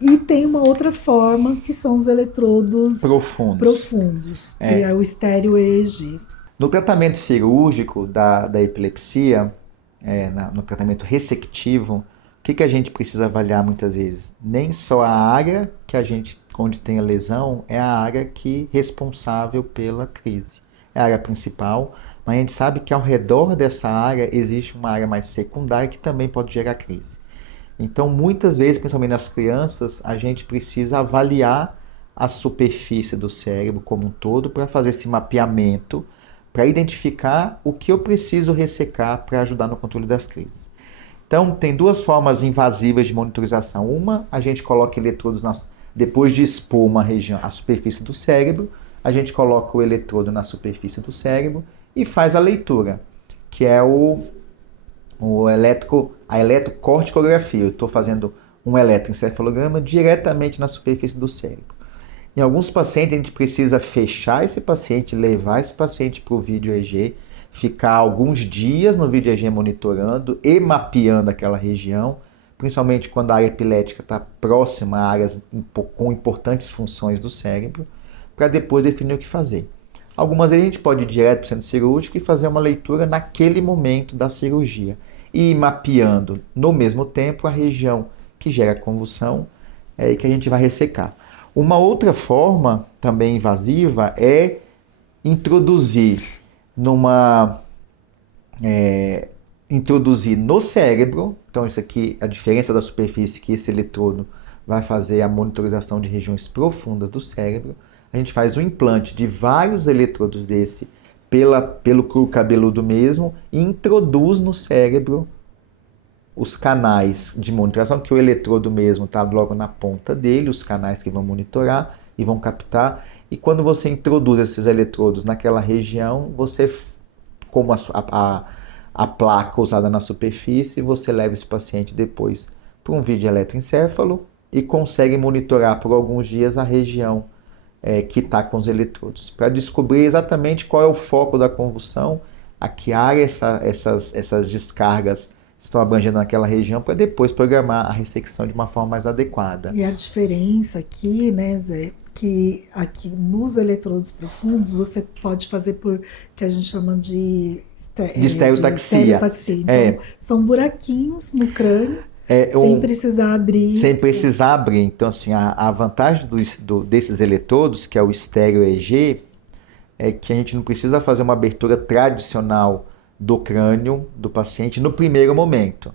E tem uma outra forma, que são os eletrodos profundos, que é o estéreo EEG. No tratamento cirúrgico da epilepsia, no tratamento ressectivo, o que a gente precisa avaliar muitas vezes? Nem só a área onde tem a lesão é a área responsável pela crise. É a área principal, mas a gente sabe que ao redor dessa área existe uma área mais secundária que também pode gerar crise. Então, muitas vezes, principalmente nas crianças, a gente precisa avaliar a superfície do cérebro como um todo para fazer esse mapeamento, para identificar o que eu preciso ressecar para ajudar no controle das crises. Então, tem duas formas invasivas de monitorização. Uma, a gente coloca eletrodos depois de expor uma região, a superfície do cérebro, a gente coloca o eletrodo na superfície do cérebro e faz a leitura, que é a eletrocorticografia. Eu estou fazendo um eletroencefalograma diretamente na superfície do cérebro. Em alguns pacientes, a gente precisa fechar esse paciente, levar esse paciente para o vídeo EEG, ficar alguns dias no vídeo EEG monitorando e mapeando aquela região, principalmente quando a área epilética está próxima a áreas com importantes funções do cérebro, para depois definir o que fazer. Algumas vezes a gente pode ir direto para o centro cirúrgico e fazer uma leitura naquele momento da cirurgia, e ir mapeando no mesmo tempo a região que gera convulsão e que a gente vai ressecar. Uma outra forma, também invasiva, é introduzir no cérebro. Então isso aqui, a diferença da superfície que esse eletrodo vai fazer a monitorização de regiões profundas do cérebro. A gente faz um implante de vários eletrodos desse pelo couro cabeludo mesmo e introduz no cérebro os canais de monitoração, que o eletrodo mesmo está logo na ponta dele, os canais que vão monitorar e vão captar. E quando você introduz esses eletrodos naquela região, você, como a placa usada na superfície, você leva esse paciente depois para um vídeo eletroencefalo e consegue monitorar por alguns dias a região que está com os eletrodos, para descobrir exatamente qual é o foco da convulsão, a que área essas descargas estão abrangendo naquela região, para depois programar a ressecção de uma forma mais adequada. E a diferença aqui, né, Zé, que aqui nos eletrodos profundos você pode fazer por que a gente chama de estereotaxia. Então, são buraquinhos no crânio, sem precisar abrir. Sem precisar abrir. Então, assim, a vantagem desses eletrodos, que é o estéreo EEG, é que a gente não precisa fazer uma abertura tradicional do crânio do paciente no primeiro momento.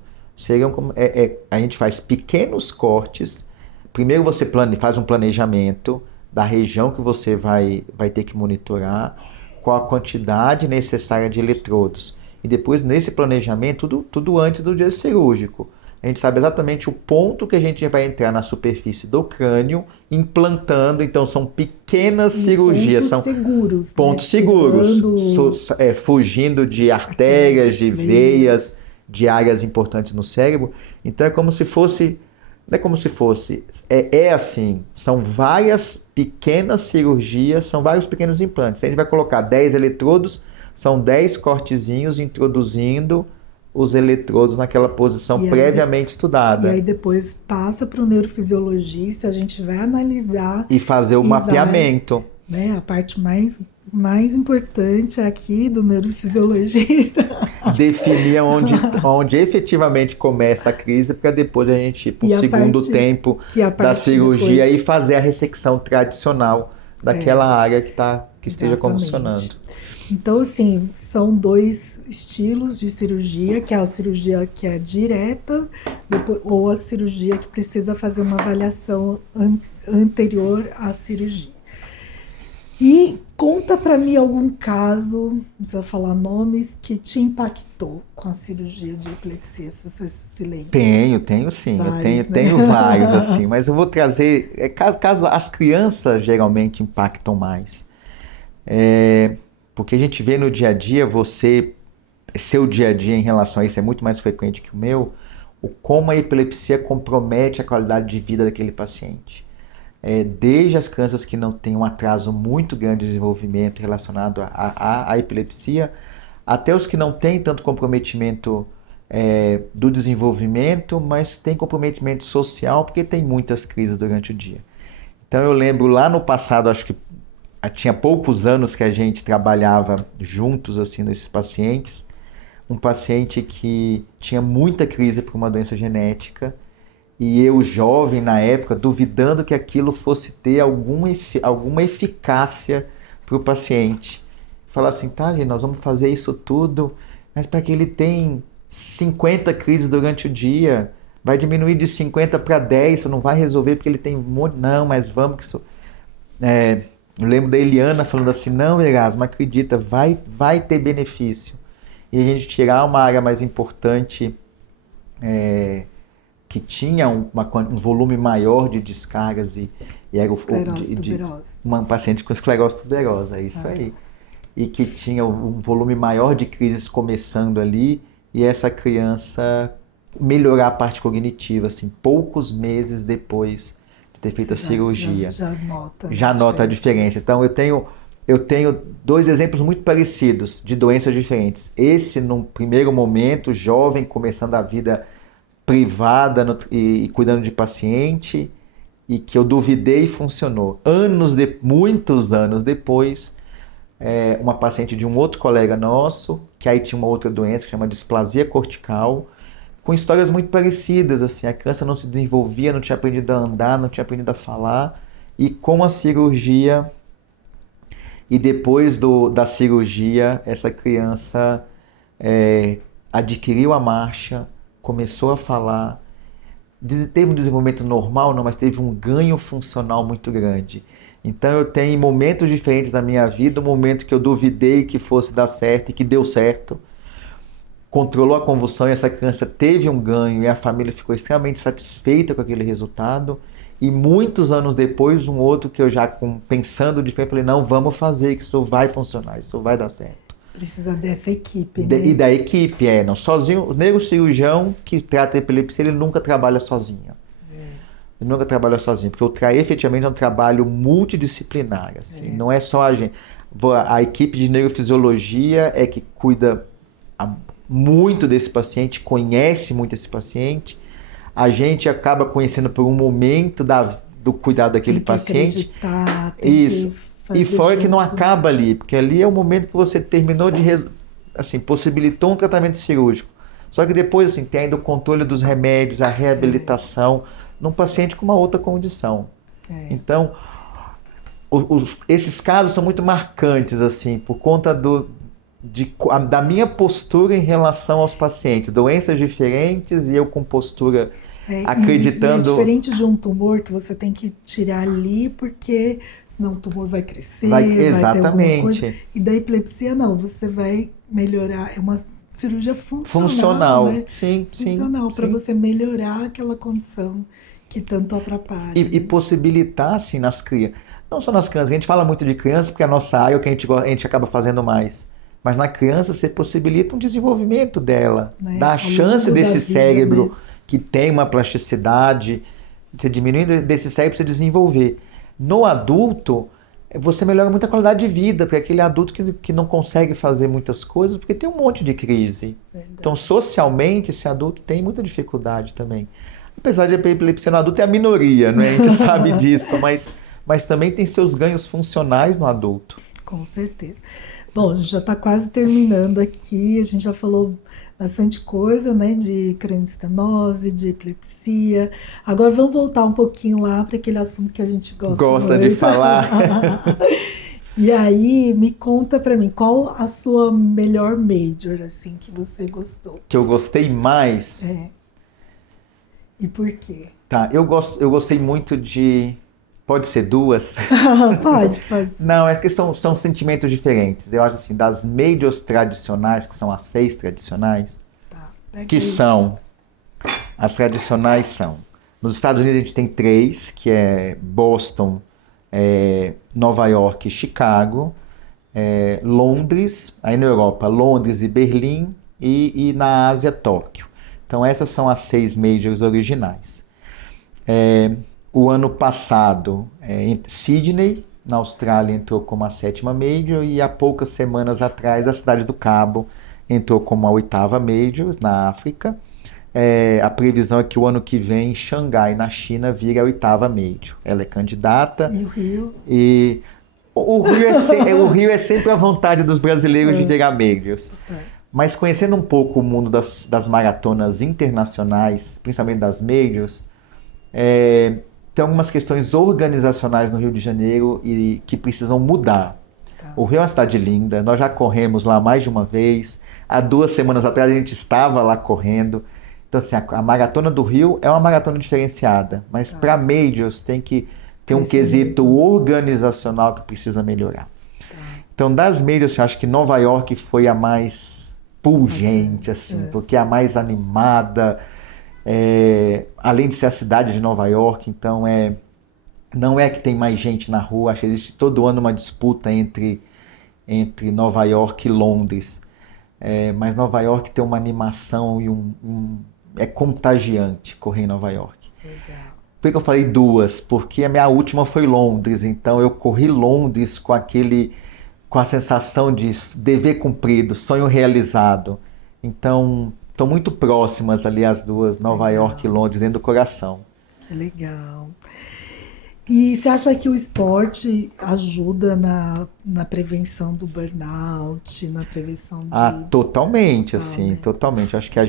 A gente faz pequenos cortes. Primeiro você faz um planejamento da região que você vai ter que monitorar, qual a quantidade necessária de eletrodos. E depois, nesse planejamento, tudo antes do dia cirúrgico. A gente sabe exatamente o ponto que a gente vai entrar na superfície do crânio, implantando. Então, são pequenas cirurgias. São pontos seguros. Fugindo de artérias, de veias, de áreas importantes no cérebro. Então, é como se fosse... Não é como se fosse... É assim. São várias pequenas cirurgias, são vários pequenos implantes. A gente vai colocar 10 eletrodos, são 10 cortezinhos introduzindo os eletrodos naquela posição previamente E estudada. aí depois passa para o neurofisiologista, a gente vai analisar E fazer o mapeamento. Né, a parte mais importante aqui do neurofisiologista. Definir onde efetivamente começa a crise, para depois a gente ir para o segundo tempo da cirurgia depois... e fazer a ressecção tradicional daquela área que esteja convulsionando. Então, assim, são 2 estilos de cirurgia, que é a cirurgia que é direta, ou a cirurgia que precisa fazer uma avaliação anterior à cirurgia. E conta para mim algum caso, não precisa falar nomes, que te impactou com a cirurgia de epilepsia, se você se lembra. Tenho sim, vários, tenho vários assim, mas eu vou trazer, caso as crianças geralmente impactam mais, porque a gente vê no dia a dia, seu dia a dia em relação a isso é muito mais frequente que o meu, como a epilepsia compromete a qualidade de vida daquele paciente. Desde as crianças que não têm um atraso muito grande de desenvolvimento relacionado à epilepsia, até os que não têm tanto comprometimento do desenvolvimento, mas têm comprometimento social, porque tem muitas crises durante o dia. Então eu lembro lá no passado, acho que tinha poucos anos que a gente trabalhava juntos assim nesses pacientes, um paciente que tinha muita crise por uma doença genética, e eu, jovem na época, duvidando que aquilo fosse ter alguma eficácia para o paciente. Falar assim, tá, gente, nós vamos fazer isso tudo, mas para que ele tem 50 crises durante o dia, vai diminuir de 50 para 10, você não vai resolver porque ele tem um monte... Não, mas vamos que isso... Eu lembro da Eliana falando assim, não, Erasmo, acredita, vai ter benefício. E a gente tirar uma área mais importante... que tinha um volume maior de descargas e era uma paciente com esclerose tuberosa, isso aí. E que tinha um volume maior de crises começando ali e essa criança melhorar a parte cognitiva, assim, poucos meses depois de ter feito a cirurgia. Já nota a diferença. Então eu tenho 2 exemplos muito parecidos de doenças diferentes. Esse, num primeiro momento, jovem, começando a vida privada e cuidando de paciente, e que eu duvidei e funcionou. Muitos anos depois, uma paciente de um outro colega nosso, que aí tinha uma outra doença que chama displasia cortical, com histórias muito parecidas, assim, a criança não se desenvolvia, não tinha aprendido a andar, não tinha aprendido a falar, e com a cirurgia, e depois da cirurgia, essa criança adquiriu a marcha, começou a falar, teve um desenvolvimento normal, não, mas teve um ganho funcional muito grande. Então eu tenho momentos diferentes na minha vida, um momento que eu duvidei que fosse dar certo e que deu certo, controlou a convulsão e essa criança teve um ganho e a família ficou extremamente satisfeita com aquele resultado, e muitos anos depois um outro que eu já pensando diferente, falei, não, vamos fazer, que isso vai funcionar, isso vai dar certo. Precisa dessa equipe, né? E da equipe, não sozinho. O neurocirurgião que trata epilepsia, ele nunca trabalha sozinho. Ele nunca trabalha sozinho, porque efetivamente é um trabalho multidisciplinar. Assim. Não é só a gente. A equipe de neurofisiologia é que cuida muito desse paciente, conhece muito esse paciente. A gente acaba conhecendo por um momento do cuidado daquele paciente. Isso. E fora que não acaba ali, porque ali é o momento que você terminou de possibilitou um tratamento cirúrgico. Só que depois tem ainda o controle dos remédios, a reabilitação num paciente com uma outra condição. Então, esses casos são muito marcantes, assim, por conta da minha postura em relação aos pacientes. Doenças diferentes e eu com postura acreditando... E é diferente de um tumor que você tem que tirar ali porque... senão o tumor vai crescer, exatamente. Vai ter alguma coisa. E da epilepsia, não, você vai melhorar. É uma cirurgia funcional, né? Sim, funcional, para você melhorar aquela condição que tanto atrapalha. E possibilitar, assim, nas crianças. Não só nas crianças, a gente fala muito de criança porque é a nossa área, é o que a gente acaba fazendo mais. Mas na criança você possibilita um desenvolvimento dela, dá a chance desse cérebro, né, que tem uma plasticidade, você diminuindo desse cérebro para você desenvolver. No adulto, você melhora muito a qualidade de vida, porque aquele adulto que não consegue fazer muitas coisas, porque tem um monte de crise. Verdade. Então, socialmente, esse adulto tem muita dificuldade também. Apesar de a epilepsia no adulto é a minoria, né? A gente sabe disso, mas também tem seus ganhos funcionais no adulto. Com certeza. Bom, a gente já está quase terminando aqui, a gente já falou bastante coisa, né, de crânioestenose, de epilepsia. Agora vamos voltar um pouquinho lá para aquele assunto que a gente gosta de muito. falar. E aí, me conta para mim, qual a sua melhor major, assim, que você gostou? Que eu gostei mais? É. E por quê? Tá, eu gostei muito de... Pode ser duas? Pode. Não, é que são sentimentos diferentes. Eu acho assim, das majors tradicionais, que são as 6 tradicionais, Tá. que são... As tradicionais são... Nos Estados Unidos a gente tem 3, que é Boston, Nova York e Chicago, Londres, aí na Europa, Londres e Berlim, e na Ásia, Tóquio. Então essas são as 6 majors originais. O ano passado, Sydney, na Austrália, entrou como a 7ª major, e há poucas semanas atrás a Cidade do Cabo entrou como a 8ª major na África. A previsão é que o ano que vem, Xangai, na China, vire a 8ª major. Ela é candidata. E o Rio? E o Rio é sempre a vontade dos brasileiros de virar majors. Mas conhecendo um pouco o mundo das maratonas internacionais, principalmente das majors, tem algumas questões organizacionais no Rio de Janeiro e que precisam mudar. Tá. O Rio é uma cidade linda, nós já corremos lá mais de uma vez. Há 2 semanas atrás a gente estava lá correndo. Então, assim, a maratona do Rio é uma maratona diferenciada, mas para majors tem que ter um quesito organizacional que precisa melhorar. Tá. Então, das majors, eu acho que Nova York foi a mais pungente, assim, porque é a mais animada. Além de ser a cidade de Nova York, então não é que tem mais gente na rua, acho que existe todo ano uma disputa entre Nova York e Londres, mas Nova York tem uma animação e é contagiante correr em Nova York. Legal. Por que eu falei 2? Porque a minha última foi Londres, então eu corri Londres com a sensação de dever cumprido, sonho realizado. Então estão muito próximas ali as duas, Nova York e Londres, dentro do coração. Que legal. E você acha que o esporte ajuda na prevenção do burnout, na prevenção de... Totalmente, assim, né? Totalmente. Acho que a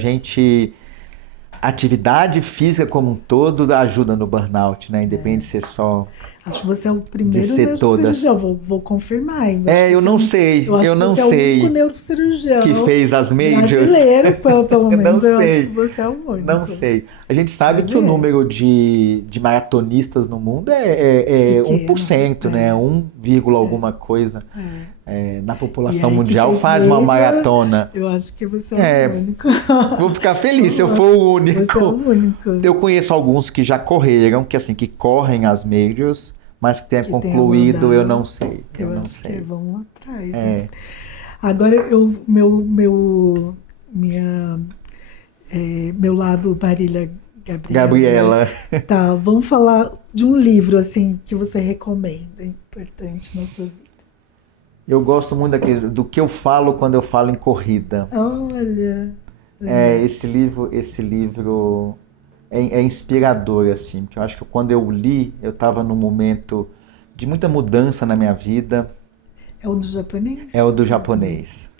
atividade física como um todo ajuda no burnout, né? Independente de ser só... Acho que você é o primeiro neurocirurgião, vou confirmar. Eu não sei. Você é o único neurocirurgião que fez as majors. Brasileiro, pelo menos. Eu acho que você é o único. Não sei. A gente sabe que o número de maratonistas no mundo é 1%, né? 1, alguma coisa. Na população mundial faz uma maratona. Eu acho que você é o único. Vou ficar feliz se eu for o único. Você é o único. Eu conheço alguns que já correram, que correm as majors, mas que tenha concluído, eu não sei. Eu não sei. Que vamos atrás. Né? Agora, meu lado Marília Gabriela. Tá, vamos falar de um livro assim que você recomenda, importante na sua vida. Eu gosto muito do que eu falo quando eu falo em corrida. Olha. Esse livro é inspirador, assim, porque eu acho que quando eu li, eu estava num momento de muita mudança na minha vida. É o do japonês? É o do japonês.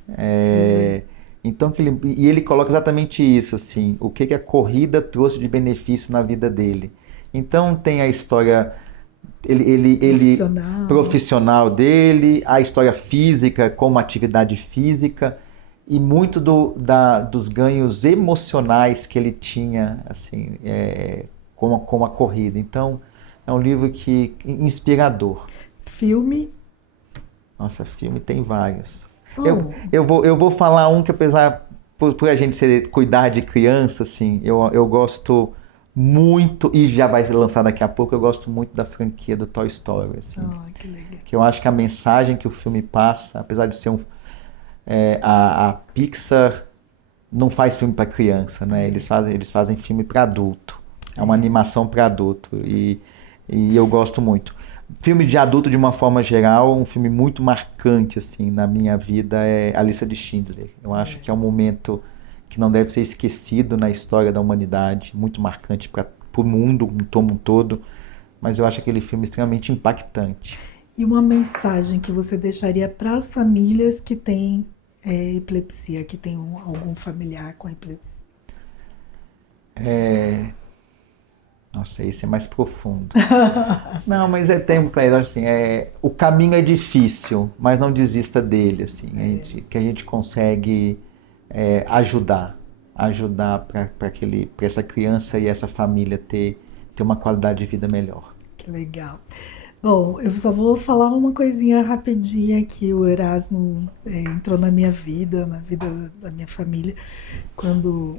Então, ele coloca exatamente isso, assim, o que a corrida trouxe de benefício na vida dele. Então, tem a história profissional dele, a história física como atividade física, e muito dos ganhos emocionais que ele tinha, assim, com a corrida. Então, é um livro inspirador. Filme? Nossa, filme tem vários. Eu vou falar um que, apesar por a gente cuidar de criança, assim, eu gosto muito, e já vai ser lançado daqui a pouco, eu gosto muito da franquia do Toy Story, assim, que legal. Que eu acho que a mensagem que o filme passa, apesar de ser a Pixar não faz filme para criança, né? Eles fazem filme para adulto. É uma animação para adulto e eu gosto muito. Filme de adulto de uma forma geral, um filme muito marcante assim na minha vida é A Lista de Schindler. Eu acho que é um momento que não deve ser esquecido na história da humanidade, muito marcante para o mundo como um todo, mas eu acho aquele filme extremamente impactante. E uma mensagem que você deixaria para as famílias que têm epilepsia, que têm algum familiar com epilepsia? Nossa, esse é mais profundo. Não, mas tem claro, assim, o caminho é difícil, mas não desista dele, assim, que a gente consegue ajudar para essa criança e essa família ter uma qualidade de vida melhor. Que legal. Bom, eu só vou falar uma coisinha rapidinha que o Erasmo entrou na minha vida, na vida da minha família, quando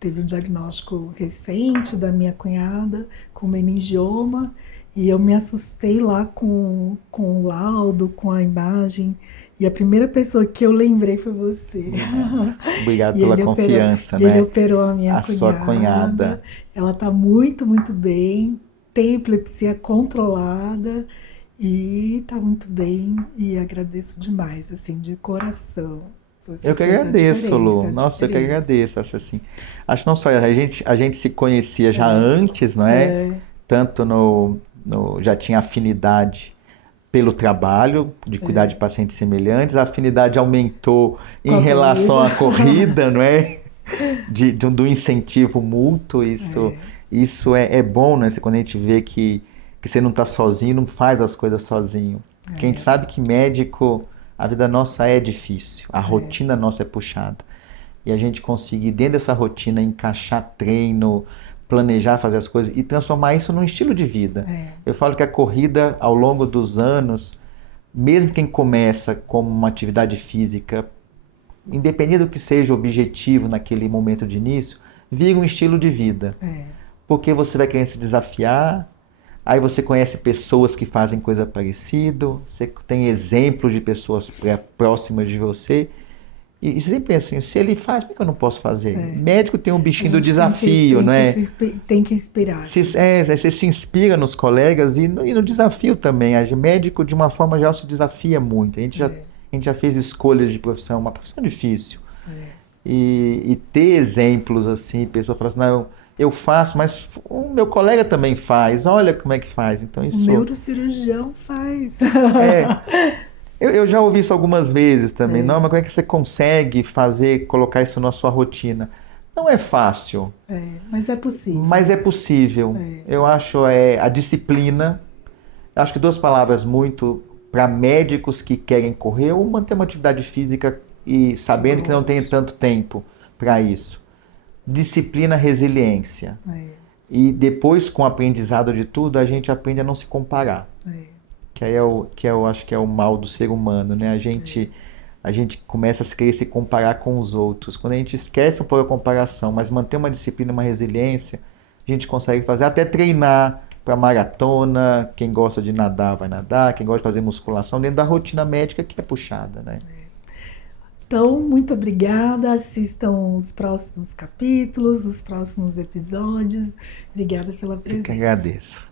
teve um diagnóstico recente da minha cunhada com meningioma, e eu me assustei lá com o laudo, com a imagem, e a primeira pessoa que eu lembrei foi você. Obrigado E pela ele operou, confiança, e ele né? operou a minha A sua cunhada. Ela está muito, muito bem, tem epilepsia controlada e está muito bem, e agradeço demais, assim, de coração. Você Eu que fez a agradeço, Lu. diferença, a Nossa, eu que diferença. agradeço. Acho que não só a gente se conhecia já antes, não é? É, Tanto já tinha afinidade pelo trabalho, de cuidar de pacientes semelhantes, a afinidade aumentou com em a relação à corrida. corrida, não é? Do incentivo mútuo, isso é bom, né? Quando a gente vê que você não está sozinho, não faz as coisas sozinho. Porque a gente sabe que médico, a vida nossa é difícil, a rotina nossa é puxada. E a gente conseguir, dentro dessa rotina, encaixar treino, planejar fazer as coisas e transformar isso num estilo de vida. Eu falo que a corrida, ao longo dos anos, mesmo quem começa como uma atividade física, independente do que seja o objetivo naquele momento de início, vira um estilo de vida. Porque você vai querer se desafiar, aí você conhece pessoas que fazem coisa parecida, você tem exemplos de pessoas próximas de você, e você sempre pensa assim, se ele faz, por que eu não posso fazer? Médico tem um bichinho do desafio, não é? Tem que inspirar. Você se inspira nos colegas e no desafio também. Médico, de uma forma geral, se desafia muito. A gente já fez escolhas de profissão, uma profissão difícil. E ter exemplos assim, pessoa fala assim, não, eu faço, mas o meu colega também faz, olha como é que faz. Então, O isso neurocirurgião faz. eu já ouvi isso algumas vezes também. Não, mas como é que você consegue colocar isso na sua rotina? Não é fácil. Mas é possível. Mas é possível. Eu acho a disciplina. Acho que duas palavras muito para médicos que querem correr ou manter uma atividade física e sabendo que não tem tanto tempo para isso. Disciplina, resiliência. E depois, com o aprendizado de tudo, a gente aprende a não se comparar. Que eu acho que é o mal do ser humano, né? A gente começa a querer se comparar com os outros. Quando a gente esquece um pouco a comparação, mas mantém uma disciplina, uma resiliência, a gente consegue fazer até treinar para maratona. Quem gosta de nadar vai nadar, quem gosta de fazer musculação dentro da rotina médica que é puxada, né? Então, muito obrigada. Assistam os próximos capítulos, os próximos episódios. Obrigada pela presença. Eu que agradeço.